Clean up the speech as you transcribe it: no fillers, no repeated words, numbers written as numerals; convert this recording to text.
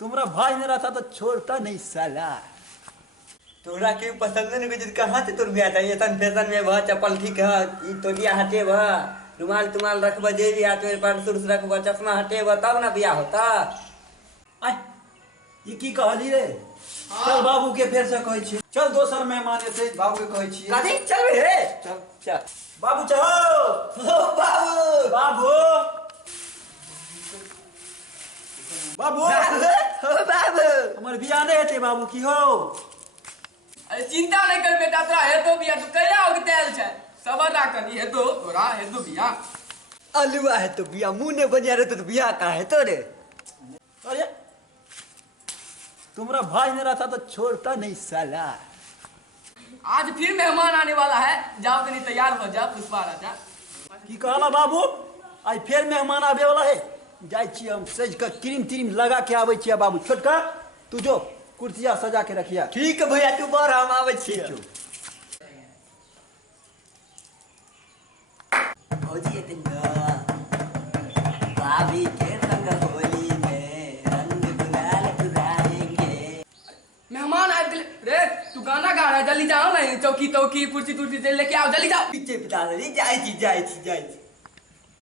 तुम्हारा भाई नहीं रहता तो छोड़ता नहीं साला। तोरा क्यों पसंद नहीं कुछ कहाँ से तोर बिया चाहिए तन फैशन में वह चप्पल ठीक है ई तो लिया हटे वह रुमाल तुमाल रखबा जे भी हाथ में पर्स उर्स रखबा चश्मा हटे वह तब ना बिया होता। आय ये की कहली रे? चल बाबू के फेर से कहै छी। चल दोसर मेहमान एते बाबू के कहै छी। कथी चल रे चल चल बाबू चलो। ओ बाबू बाबू बाबू ओ बाबू हमार बियाह नहीं हेते बाबू की हो। अरे चिंता नहीं कर बेटा तोरा हेतो बिया तू कहिया उगतेल छै सबर ना कनी हेतो तोरा हेतो बिया। अलुआ है तो बिया मुंह ने बनिया रे तो बिया कहाँ है तो रे। अरे तुम्हारा भाई नहीं रहता तो छोड़ता नहीं साला। आज फिर मेहमान आने वाला है जाओ कहीं तैयार हो जा पुष्पा राजा। की कहला बाबू आज फिर मेहमान आवे वाला है। जाय छी हम सज के क्रीम त्रीम लगा के आवे छी बाबू। छोटका तू जो कुर्सिया सजा के रखिया। ठीक है भैया तू बार हम आवे छी। भौजी एतन भाभी के संग होली में रंग गुलाल उड़ाएंगे। मेहमान आ गए रे तू गाना गा रहा है जल्दी जाओ ना चौकी तौकी कुर्सी तुर्सी से लेके आओ जल्दी जाओ। पीछे बता रही जाई छी